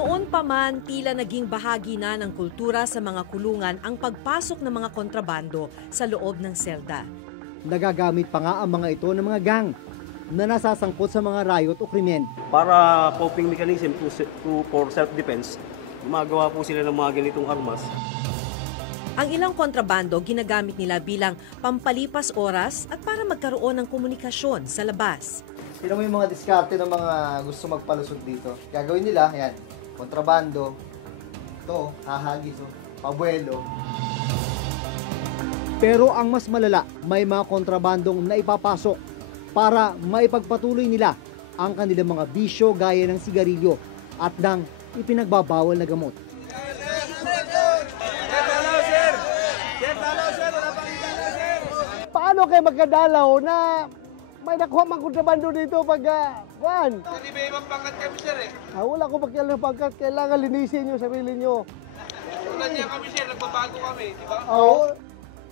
Noon pa man, tila naging bahagi na ng kultura sa mga kulungan ang pagpasok ng mga kontrabando sa loob ng selda. Nagagamit pa nga ang mga ito ng mga gang na nasasangkot sa mga riot o krimen. Para coping mechanism for self-defense, gumagawa po sila ng mga ganitong armas. Ang ilang kontrabando ginagamit nila bilang pampalipas oras at para magkaroon ng komunikasyon sa labas. Sino mo yung mga diskarte ng mga gusto magpalusot dito? Gagawin nila, yan, kontrabando, ito, hahagis, pabuelo. Pero ang mas malala, may mga kontrabandong naipapasok para maipagpatuloy nila ang kanilang mga bisyo gaya ng sigarilyo at ng ipinagbabawal na gamot. Paano kayo magkadalaw na may nakuha mang kontrabando dito pag kuhan? Hindi may ibang pangkat kami, sir, eh. Wala ko pakialam ng pangkat, kailangan linisin nyo sarili nyo. Tulad niya kami, sir, nagbabago kami, di ba? Oo.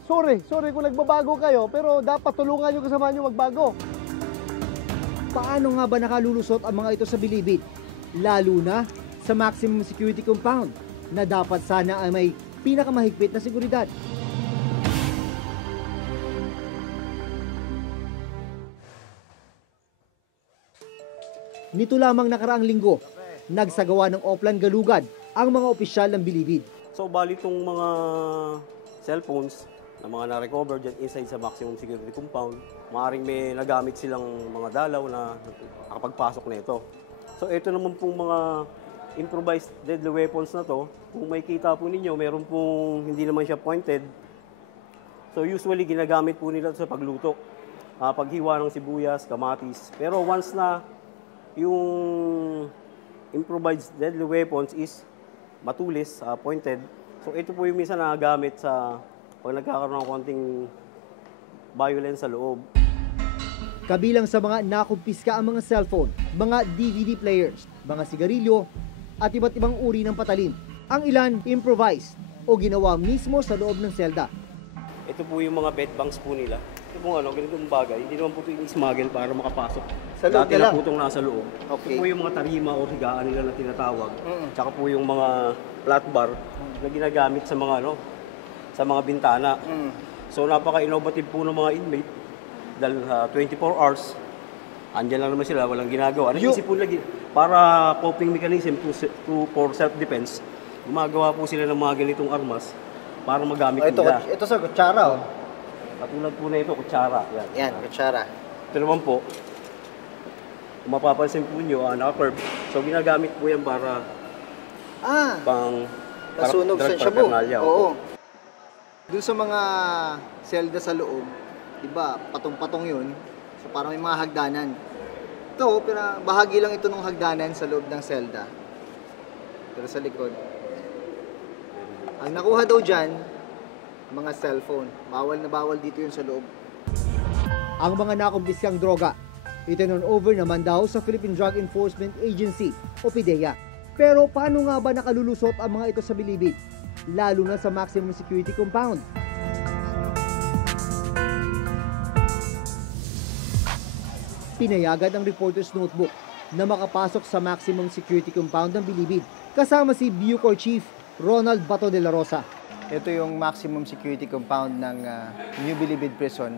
Sorry kung nagbabago kayo, pero dapat tulungan nyo kasama nyo magbago. Paano nga ba nakalulusot ang mga ito sa bilibid? Lalo na sa maximum security compound na dapat sana ay may pinakamahigpit na seguridad. Nito lamang nakaraang linggo, nagsagawa ng Oplan Galugad ang mga opisyal ng bilibid. So bali itong mga cellphones na mga na-recover dyan inside sa maximum security compound, maaaring may nagamit silang mga dalaw na nakapagpasok na ito. So ito naman pong mga improvised deadly weapons na to, kung may kita po ninyo, meron pong hindi naman siya pointed. So usually ginagamit po nila sa pagluto, paghiwa ng sibuyas, kamatis. Pero once na yung improvised deadly weapons is matulis, pointed, so ito po yung minsan nagagamit sa pag nagkakaroon ng konting violence sa loob. Kabilang sa mga nakumpiska ang mga cellphone, mga DVD players, mga sigarilyo, at iba't ibang uri ng patalim. Ang ilan improvised o ginawa mismo sa loob ng selda. Ito po yung mga bed banks po nila. Ito po ganitong bagay, hindi naman po ito in-smuggle para makapasok. Sa loob Dati na na lang? po itong nasa loob. Okay. Ito po yung mga tarima o higaan nila na tinatawag. Tsaka po yung mga flat bar na ginagamit sa mga sa mga bintana. So napaka-innovative po ng mga inmate dahil 24 hours andyan lang naman sila, walang ginagawa. Naisip po lagi para coping mechanism for self-defense. Gumagawa po sila ng mga ganitong armas para magamit nila. Ito sa kutsara, Katulad po na ito, kutsara. Yan, kutsara. Ito naman po, kung mapapansin po nyo, naka-curve. So ginagamit po yan para Nasunog sa drug shabu. paraphernalia. Oo. Doon sa mga selda sa loob, diba, patong-patong yun. So parang may mga hagdanan. Ito, pero bahagi lang ito ng hagdanan sa loob ng selda. Pero sa likod. Ang nakuha daw dyan, mga cellphone. Bawal na bawal dito yun sa loob. Ang mga nakumpiskang droga, itinurn over naman daw sa Philippine Drug Enforcement Agency o PDEA. Pero paano nga ba nakalulusot ang mga ito sa bilibid? Lalo na sa maximum security compound. Pinayagan ng reporter's notebook na makapasok sa maximum security compound ng bilibid kasama si Bucor Chief Ronald Bato de la Rosa. Ito yung maximum security compound ng New Bilibid Prison.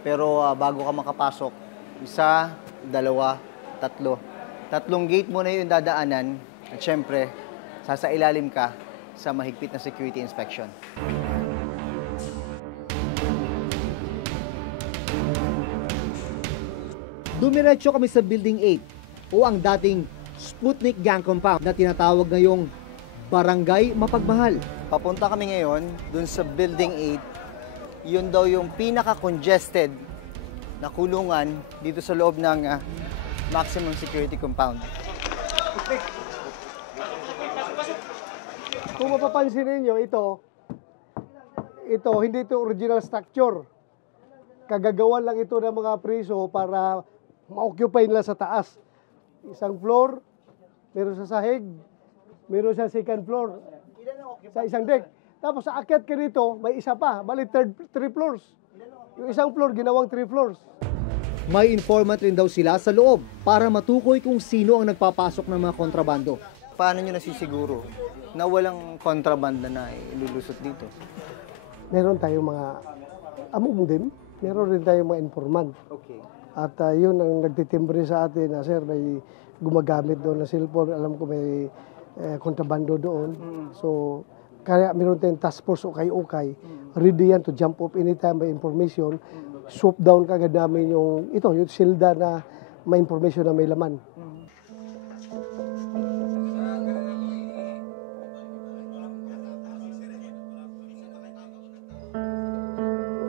Pero bago ka makapasok, isa, dalawa, tatlo. Tatlong gate mo na yung dadaanan at syempre, sasailalim ka sa mahigpit na security inspection. Dumiretso kami sa Building 8 o ang dating Sputnik Gang Compound na tinatawag ngayong Barangay Mapagmahal. Papunta kami ngayon dun sa Building 8. Yun daw yung pinaka-congested na kulungan dito sa loob ng maximum security compound. Kung mapapansin ninyo, ito, hindi ito original structure. Kagagawan lang ito ng mga priso para ma-occupy nila sa taas. Isang floor, meron sa sahig, meron sa second floor, sa isang deck. Tapos sa akyat ka dito, may isa pa, bali three floors. Yung isang floor, ginawang 3 floors. May informant rin daw sila sa loob para matukoy kung sino ang nagpapasok ng mga kontrabando. paano nyo nasisiguro na walang kontrabanda na ilulusot dito? Meron tayong mga among din, meron rin tayong mga informant. Okay. At yun ang nagtitimbre sa atin na, sir, may gumagamit doon na cellphone. Alam ko may kontrabando doon. So, kaya meron tayong task force ukay-ukay. Ready yan to jump up anytime may information. Swoop down kagad namin yung silda na may information na may laman.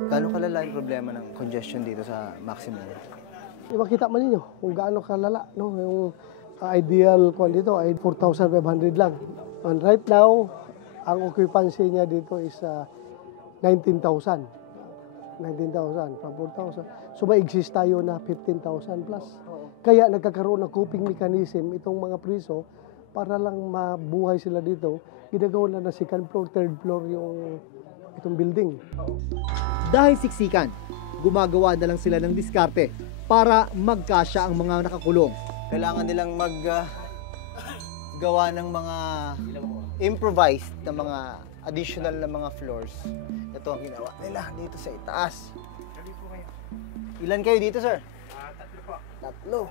Gaano kalala yung problema ng congestion dito sa Maximum? Makita man ninyo kung gaano kalala, no? Yung ideal kwan dito ay 4,500 lang. And right now, ang occupancy niya dito is 19,000. 19,000 from 4,000. So may exist tayo na 15,000 plus. Kaya nagkakaroon ng coping mechanism itong mga priso para lang mabuhay sila dito. Ginagawa na second floor, third floor yung itong building. Dahil siksikan, gumagawa na lang sila ng diskarte para magkasya ang mga nakakulong. Kailangan nilang gawa ng mga improvised na mga additional na mga floors. Ito ang ginawa nila dito sa itaas. Ilan kayo dito, sir? Tatlo po. Tatlo.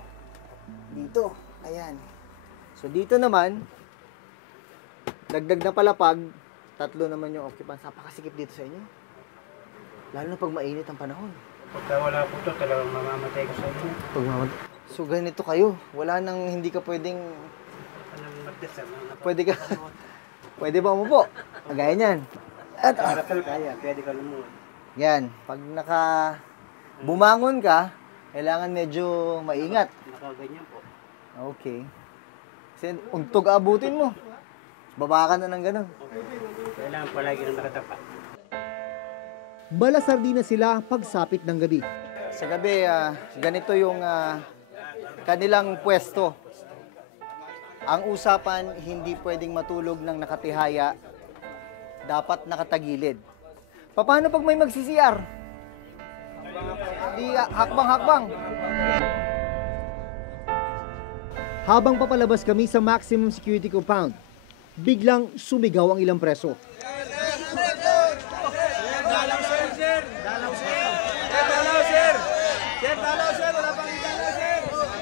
Dito. Ayan. So dito naman, dagdag na palapag, tatlo naman yung occupants. Napakasikip dito sa inyo. Lalo na pag mainit ang panahon. Pagka wala po ito, talagang mamamatay ko sa inyo. So ganito kayo. Wala nang hindi ka pwedeng... Anong magdasal? Pwede ba umupo? Kagaya niyan. At Parasal kaya, pwede ka lumuwan. yan. Pag bumangon ka, kailangan medyo maingat. Nakaganyan po. Okay. Kasi untog abutin mo. Baba ka na ng ganun. Kailangan palagi na nakatapa. Balasardi na sila pagsapit ng gabi. Sa gabi, ganito yung kanilang pwesto. Ang usapan, hindi pwedeng matulog ng nakatihaya. Dapat nakatagilid. Paano pag may magsi-CR? Di hakbang-hakbang. Habang papalabas kami sa maximum security compound, biglang sumigaw ang ilang preso.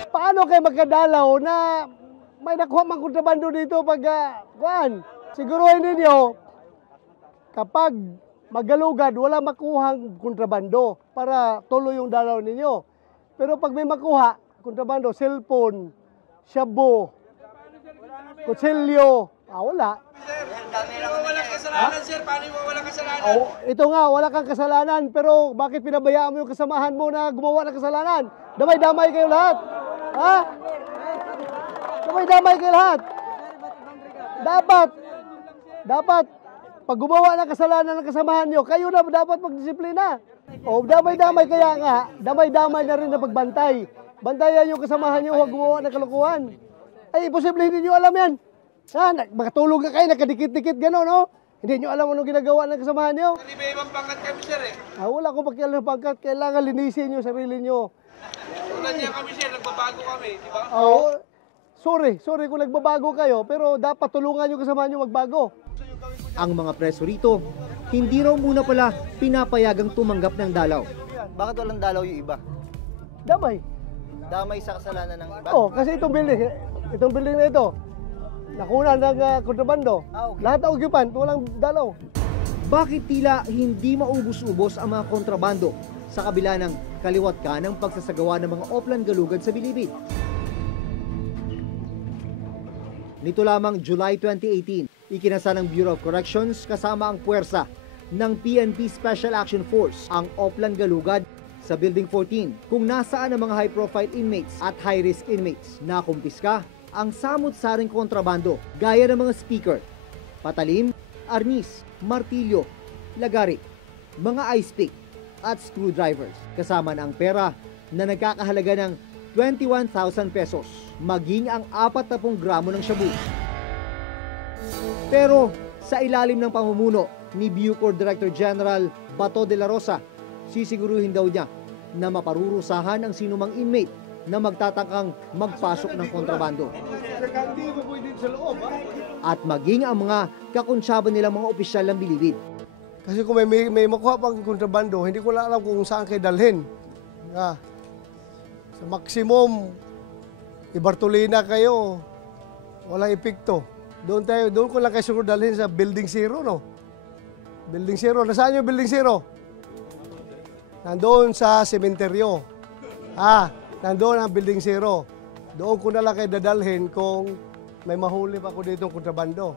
Paano kayo magkadalaw na may nakuha mang kontrabando dito pag kuan? Siguruhin ninyo, kapag magalugad, wala makuhang kontrabando para tuloy yung dalaw ninyo. Pero pag may makuha, kontrabando, cellphone, shabu, kutsilyo, wala. Walang kasalanan, sir. Paano mo walang kasalanan? Ito nga, wala kang kasalanan, pero bakit pinabayaan mo yung kasamahan mo na gumawa ng kasalanan? Damay-damay kayo lahat. Ha? Damay-damay kayo lahat. Dapat, pag gumawa ng kasalanan ng kasamahan nyo, kayo na dapat magdisiplina. O, damay-damay kaya nga, damay-damay na rin na pagbantay. Bantayan yung kasamahan nyo, huwag gumawa ng kalokohan. Ay, imposible hindi nyo alam yan. Makatulog na kayo, nakadikit-dikit gano'n, no? Hindi nyo alam anong ginagawa ng kasamahan nyo. Hindi may ibang pangkat kami, sir eh. Wala akong pakialam ng pangkat, kailangan linisin nyo sarili nyo. Tulad niya kami, sir. Nagbabago kami, di ba? Sorry kung nagbabago kayo, pero dapat tulungan nyo kasama nyo magbago. Ang mga preso rito, hindi raw muna pala pinapayagang tumanggap ng dalaw. Bakit walang dalaw yung iba? Damay. Damay sa kasalanan ng iba? Kasi itong building na ito, nakuna ng kontrabando. Okay. Lahat ng occupant, walang dalaw. Bakit tila hindi maubos-ubos ang mga kontrabando sa kabila ng kaliwat ka ng pagsasagawa ng mga Oplan Galugad sa Bilibid? Nito lamang July 2018, ikinasa ng Bureau of Corrections kasama ang puwersa ng PNP Special Action Force ang Oplan Galugad sa Building 14 kung nasaan ang mga high-profile inmates at high-risk inmates. Nakumpiska ang samut-saring kontrabando gaya ng mga speaker, patalim, arnis, martilyo, lagari, mga ice pick at screwdrivers kasama na ang pera na nagkakahalaga ng 21,000 pesos, maging ang 40 gramo ng shabu. Pero sa ilalim ng pamumuno ni Bucor Director General Bato de la Rosa, sisiguruhin daw niya na maparurusahan ang sinumang inmate na magtatangkang magpasok ng kontrabando. Saka hindi mo pwede sa loob, ha? At maging ang mga kakonsyaba nilang mga opisyal ng bilibid. Kasi kung may makuha pang kontrabando, hindi ko lang alam kung saan kayo dalhin. Sa maximum, ibartolina kayo, walang epekto. Doon ko lang kayo siguro dalhin sa Building Zero, no? Building Zero. Nasaan yung Building Zero? Nandoon sa sementeryo. Nandoon ang Building Zero. Doon ko na lang kayo dadalhin kung may mahuli pa ako dito kontrabando.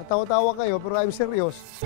Katawa-tawa kayo, pero I'm serious.